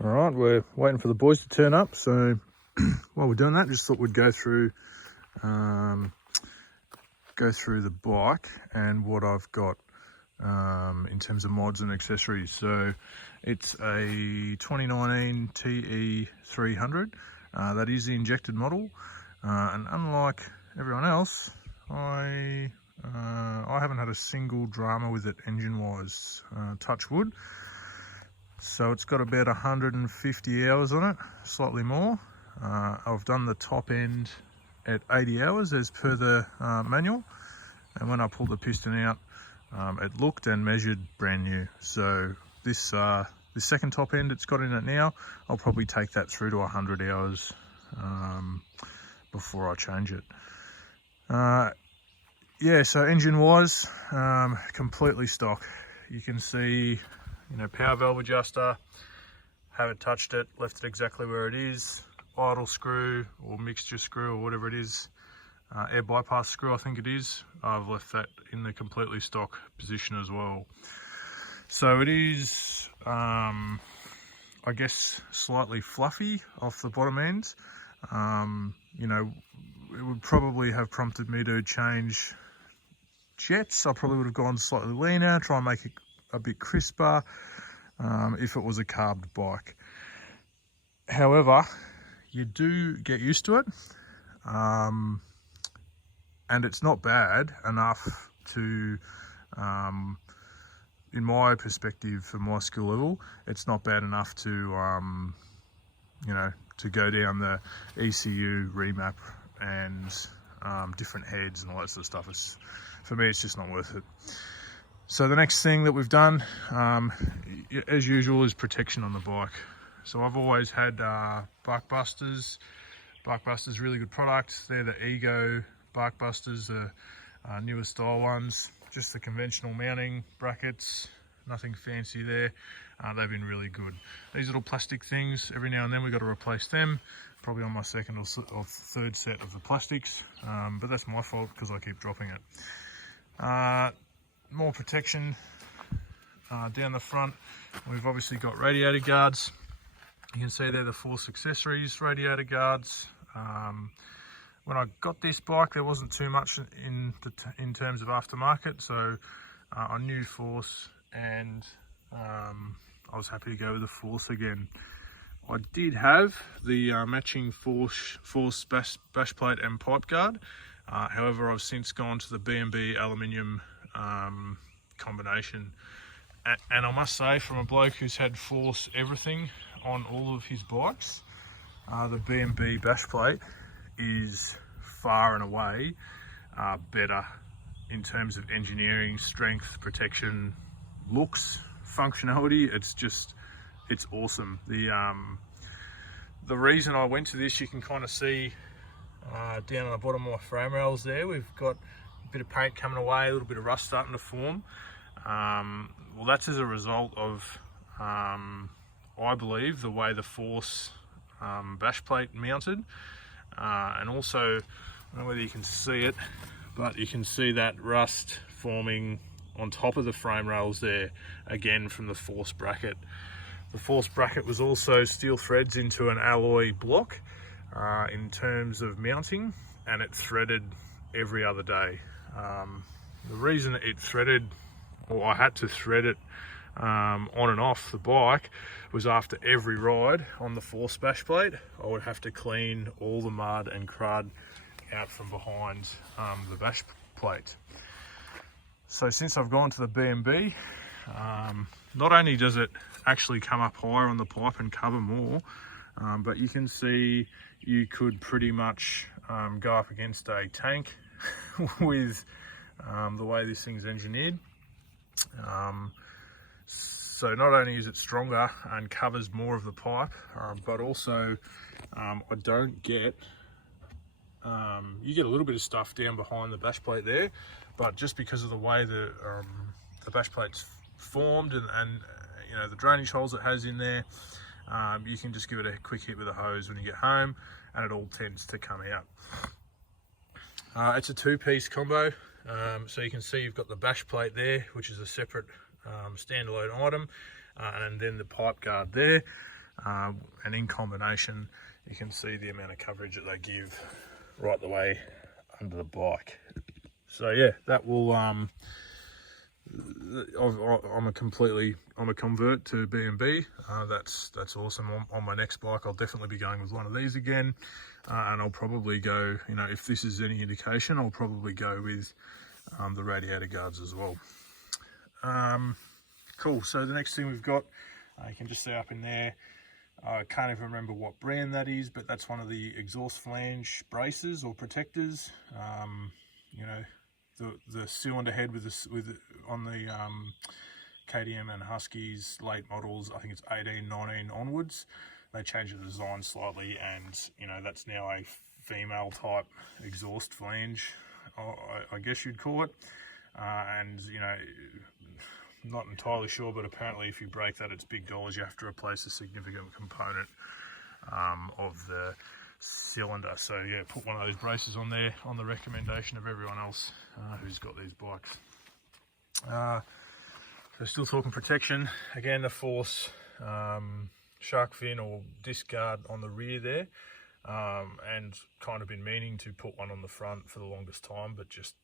All right, we're waiting for the boys to turn up. So while we're doing that, just thought we'd go through the bike and what I've got in terms of mods and accessories. So it's a 2019 TE300. That is the injected model, and unlike everyone else, I haven't had a single drama with it engine-wise. Touch wood. So it's got about 150 hours on it, slightly more. I've done the top end at 80 hours as per the manual, and when I pulled the piston out, it looked and measured brand new. So this second top end it's got in it now, I'll probably take that through to 100 hours before I change it. Yeah, so engine wise, completely stock. You can see, power valve adjuster, haven't touched it, left it exactly where it is. Idle screw or mixture screw or whatever it is, air bypass screw I think it is, I've left that in the completely stock position as well. So it is, I guess, slightly fluffy off the bottom end. It would probably have prompted me to change jets. I probably would have gone slightly leaner, try and make it a bit crisper if it was a carbed bike. However, you do get used to it, and it's not bad enough to, in my perspective, for my skill level, it's not bad enough to, to go down the ECU remap and different heads and all that sort of stuff. For me, it's just not worth it. So the next thing that we've done, as usual, is protection on the bike. So I've always had bark busters. Bark busters, really good product. They're the Ego bark busters, the newer style ones. Just the conventional mounting brackets, nothing fancy there. They've been really good. These little plastic things, every now and then we've got to replace them. Probably on my second or third set of the plastics, but that's my fault because I keep dropping it. More protection down the front. We've obviously got radiator guards. You can see they're the Force accessories radiator guards. When I got this bike, there wasn't too much in terms of aftermarket, so I knew Force, and I was happy to go with the Force again. I did have the matching Force bash plate and pipe guard. However, I've since gone to the B&B aluminium combination. And I must say, from a bloke who's had Force everything on all of his bikes, the B&B bash plate is far and away better in terms of engineering, strength, protection, looks, functionality. It's awesome. The reason I went to this, you can kind of see down on the bottom of my frame rails there, we've got a bit of paint coming away, a little bit of rust starting to form. Well, that's as a result of, I believe, the way the Force bash plate mounted, and also, I don't know whether you can see it, but you can see that rust forming on top of the frame rails there, again from the Force bracket. The Force bracket was also steel threads into an alloy block in terms of mounting, and it threaded every other day. The reason it threaded, or I had to thread it on and off the bike, was after every ride on the Force bash plate, I would have to clean all the mud and crud out from behind the bash plate. So since I've gone to the B&B, not only does it actually come up higher on the pipe and cover more, but you can see you could pretty much go up against a tank with the way this thing's engineered. So not only is it stronger and covers more of the pipe, but also I don't get, you get a little bit of stuff down behind the bash plate there, but just because of the way the bash plate's formed and the drainage holes it has in there, you can just give it a quick hit with a hose when you get home and it all tends to come out. It's a two-piece combo, so you can see you've got the bash plate there, which is a separate standalone item, and then the pipe guard there. and in combination you can see the amount of coverage that they give right the way under the bike. So yeah, that will I'm a convert to B&B. That's awesome. On my next bike I'll definitely be going with one of these again, and I'll probably go, you know, if this is any indication, I'll probably go with the radiator guards as well. Cool. So the next thing we've got, you can just see up in there, I can't even remember what brand that is, but that's one of the exhaust flange braces or protectors. You know, the cylinder head on the KTM and Huskies late models, I think it's 18, 19 onwards, they changed the design slightly, and you know, that's now a female type exhaust flange, I guess you'd call it. And you know, not entirely sure, but apparently if you break that, it's big dollars. You have to replace a significant component of the cylinder. So yeah, put one of those braces on there on the recommendation of everyone else who's got these bikes. So still talking protection, again the Force shark fin or disc guard on the rear there, and kind of been meaning to put one on the front for the longest time, but just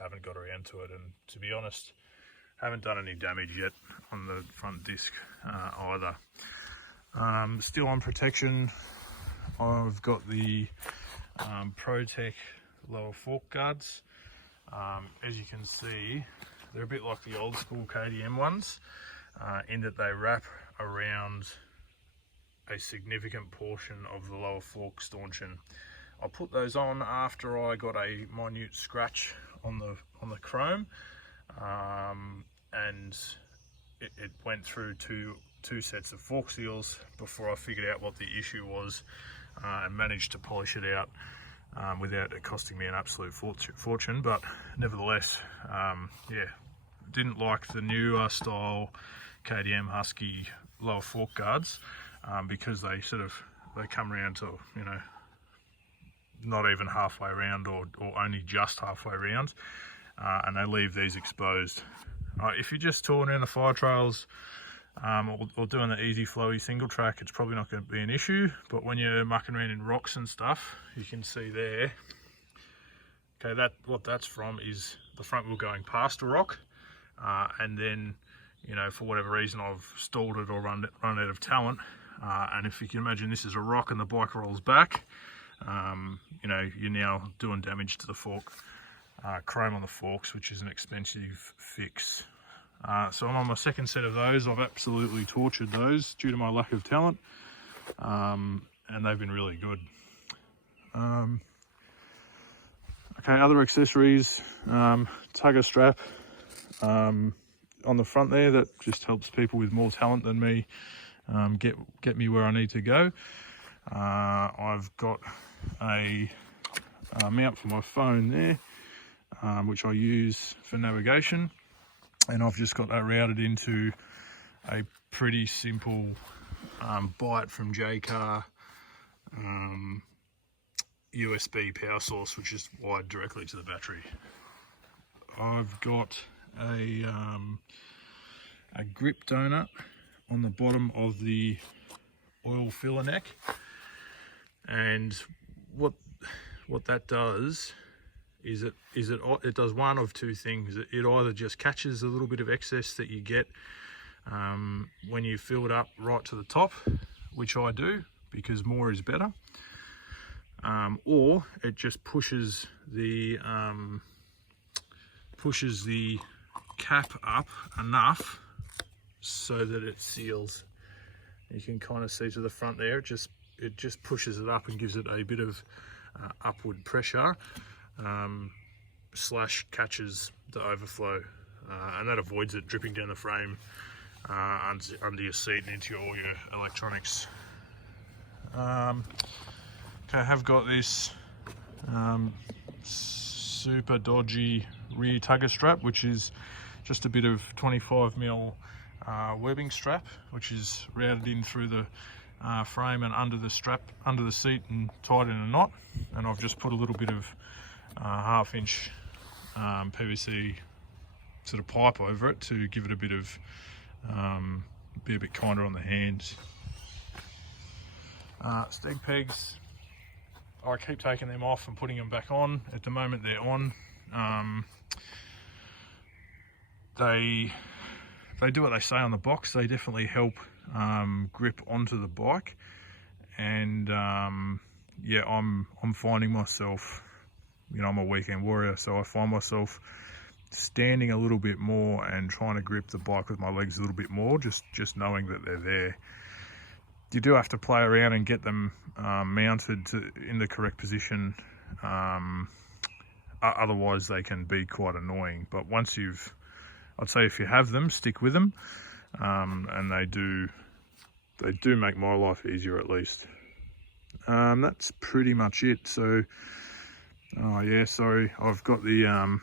haven't got around to it, and to be honest, haven't done any damage yet on the front disc either. Still on protection, I've got the ProTech lower fork guards. As you can see, they're a bit like the old school KTM ones, in that they wrap around a significant portion of the lower fork stanchion. I put those on after I got a minute scratch on the chrome, and it went through two sets of fork seals before I figured out what the issue was, and managed to polish it out without it costing me an absolute fortune. But nevertheless, yeah, didn't like the newer style KTM Husky lower fork guards, because they come around to, you know, not even halfway around, or only just halfway around, and they leave these exposed. If you're just touring around the fire trails, or doing the easy flowy single track, it's probably not going to be an issue. But when you're mucking around in rocks and stuff, you can see there, okay, what that's from is the front wheel going past a rock, and then, you know, for whatever reason I've stalled it or run out of talent, and if you can imagine this is a rock and the bike rolls back, you know, you're now doing damage to the fork, chrome on the forks, which is an expensive fix. So I'm on my second set of those. I've absolutely tortured those due to my lack of talent, and they've been really good. Okay, other accessories, tugger strap on the front there, that just helps people with more talent than me get me where I need to go. I've got a mount for my phone there, which I use for navigation, and I've just got that routed into a pretty simple Byte from J-Car USB power source, which is wired directly to the battery. I've got a grip donut on the bottom of the oil filler neck, and what that does is it does one of two things. It either just catches a little bit of excess that you get when you fill it up right to the top, which I do because more is better, or it just pushes the cap up enough so that it seals. You can kind of see to the front there, it just pushes it up and gives it a bit of upward pressure, slash catches the overflow, and that avoids it dripping down the frame under your seat and into all your electronics. Okay, I have got this super dodgy rear tugger strap, which is just a bit of 25mm webbing strap, which is routed in through the frame and under the strap, under the seat, and tied in a knot. And I've just put a little bit of 1/2 inch PVC sort of pipe over it to give it a bit of be a bit kinder on the hands. Steg pegs, I keep taking them off and putting them back on. At the moment they're on. They do what they say on the box. They definitely help grip onto the bike, and yeah, I'm finding myself, you know, I'm a weekend warrior, so I find myself standing a little bit more and trying to grip the bike with my legs a little bit more, just knowing that they're there. You do have to play around and get them mounted in the correct position, otherwise they can be quite annoying. But once I'd say if you have them, stick with them, and they do make my life easier at least. That's pretty much it. So, oh yeah, sorry, I've got the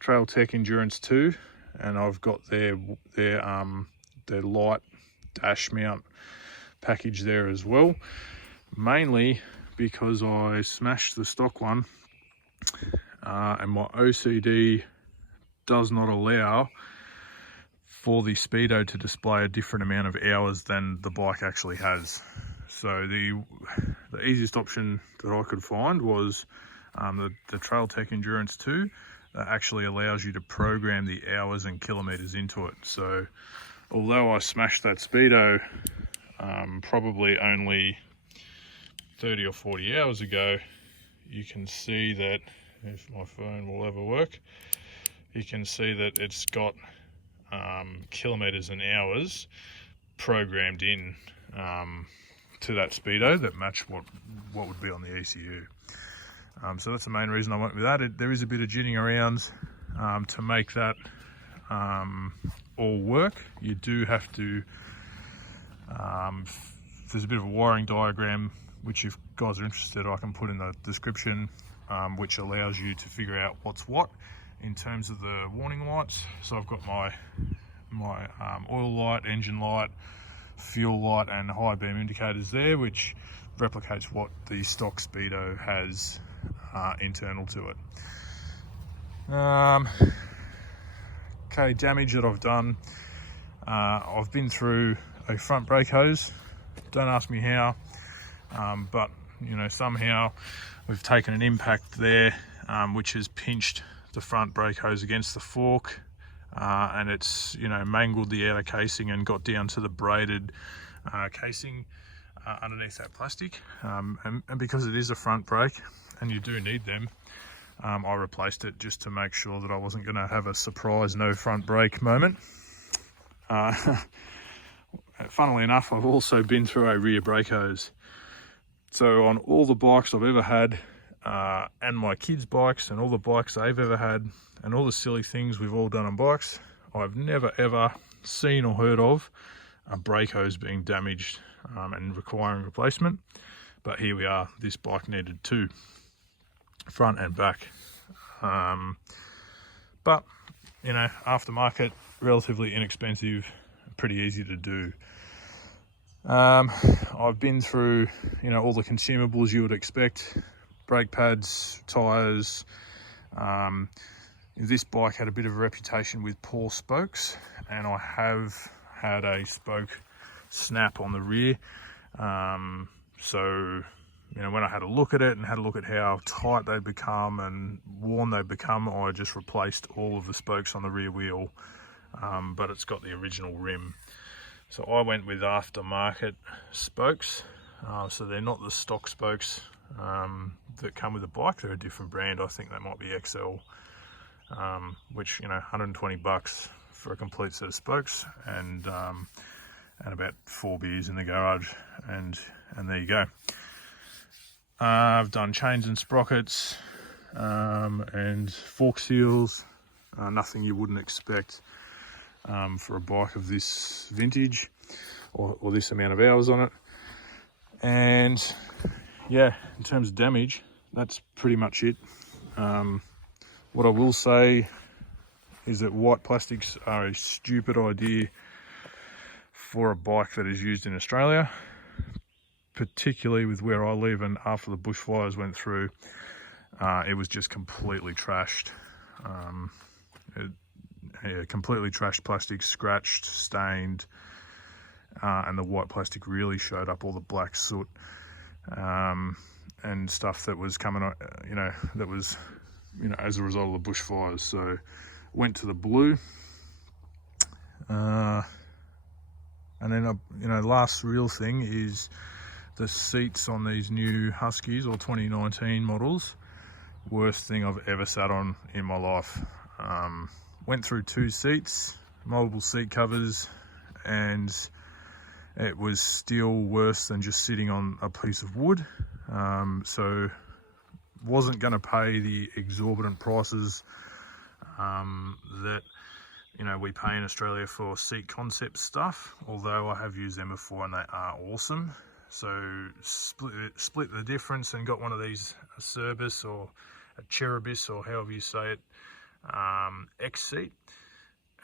Trail Tech Endurance 2, and I've got their light dash mount package there as well, mainly because I smashed the stock one, and my OCD does not allow for the speedo to display a different amount of hours than the bike actually has. So the easiest option that I could find was the Trail Tech Endurance 2 that actually allows you to program the hours and kilometers into it. So although I smashed that speedo probably only 30 or 40 hours ago, you can see that, if my phone will ever work, you can see that it's got kilometers and hours programmed in to that speedo that match what would be on the ECU. So that's the main reason I went with that. There is a bit of jigging around to make that all work. You do have to, there's a bit of a wiring diagram, which if guys are interested, I can put in the description, which allows you to figure out what's what in terms of the warning lights. So I've got my oil light, engine light, fuel light and high beam indicators there, which replicates what the stock speedo has internal to it. Okay, damage that I've done. I've been through a front brake hose. Don't ask me how, but you know, somehow we've taken an impact there, which has pinched the front brake hose against the fork, and it's, you know, mangled the outer casing and got down to the braided casing underneath that plastic, and because it is a front brake and you do need them, I replaced it just to make sure that I wasn't going to have a surprise no front brake moment. Funnily enough, I've also been through a rear brake hose. So on all the bikes I've ever had, and my kids' bikes and all the bikes they've ever had and all the silly things we've all done on bikes, I've never ever seen or heard of a brake hose being damaged and requiring replacement. But here we are, this bike needed two, front and back. But you know, aftermarket, relatively inexpensive, pretty easy to do. I've been through, you know, all the consumables you would expect: brake pads, tyres. This bike had a bit of a reputation with poor spokes, and I have had a spoke snap on the rear. So, you know, when I had a look at it and had a look at how tight they'd become and worn they'd become, I just replaced all of the spokes on the rear wheel, but it's got the original rim. So I went with aftermarket spokes. So they're not the stock spokes that come with the bike. They're a different brand. I think they might be XL, which, you know, 120 bucks for a complete set of spokes, and about 4 beers in the garage, and there you go. I've done chains and sprockets and fork seals, nothing you wouldn't expect for a bike of this vintage or this amount of hours on it. And yeah, in terms of damage, that's pretty much it. What I will say is that white plastics are a stupid idea for a bike that is used in Australia, particularly with where I live, and after the bushfires went through, it was just completely trashed. Completely trashed plastic, scratched, stained, and the white plastic really showed up all the black soot. and stuff that was coming, that was, as a result of the bushfires. So went to the blue, and then last real thing is the seats on these new Huskies or 2019 models. Worst thing I've ever sat on in my life. Went through 2 seats, multiple seat covers, and it was still worse than just sitting on a piece of wood. So wasn't going to pay the exorbitant prices that we pay in Australia for seat concept stuff, although I have used them before and they are awesome. So split the difference and got one of these, a Cerbis or a Cherubis, or however you say it, X seat,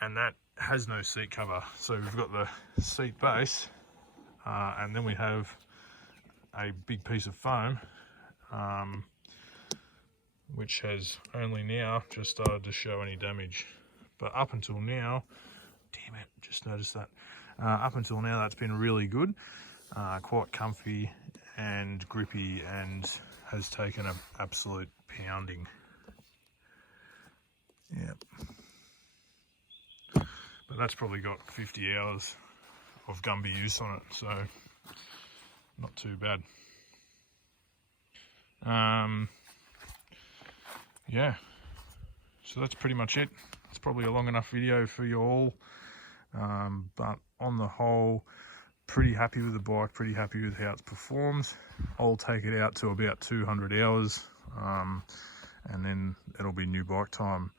and that has no seat cover. So we've got the seat base, and then we have a big piece of foam, which has only now just started to show any damage. But up until now, damn it, just noticed that. Up until now, that's been really good, quite comfy and grippy, and has taken an absolute pounding. Yep. But that's probably got 50 hours of Gumby use on it, so not too bad. Yeah, so that's pretty much it. It's probably a long enough video for you all, but on the whole, pretty happy with the bike, pretty happy with how it performs. I'll take it out to about 200 hours, and then it'll be new bike time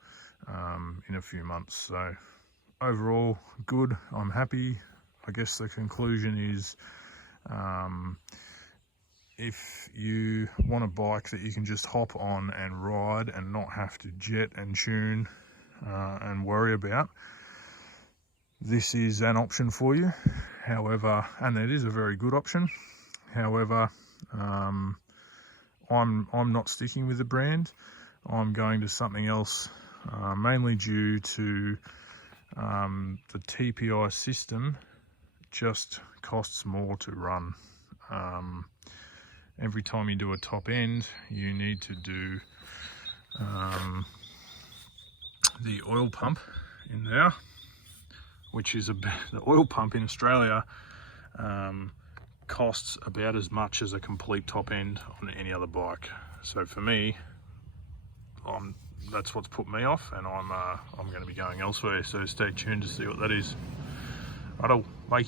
in a few months. So overall, good. I'm happy. I guess the conclusion is, if you want a bike that you can just hop on and ride and not have to jet and tune and worry about, this is an option for you. However, and it is a very good option. However, I'm not sticking with the brand. I'm going to something else, mainly due to the TPI system just costs more to run. Every time you do a top end, you need to do the oil pump in there, which is the oil pump in Australia costs about as much as a complete top end on any other bike. So for me, that's what's put me off, and I'm going to be going elsewhere. So stay tuned to see what that is. Righto, bye.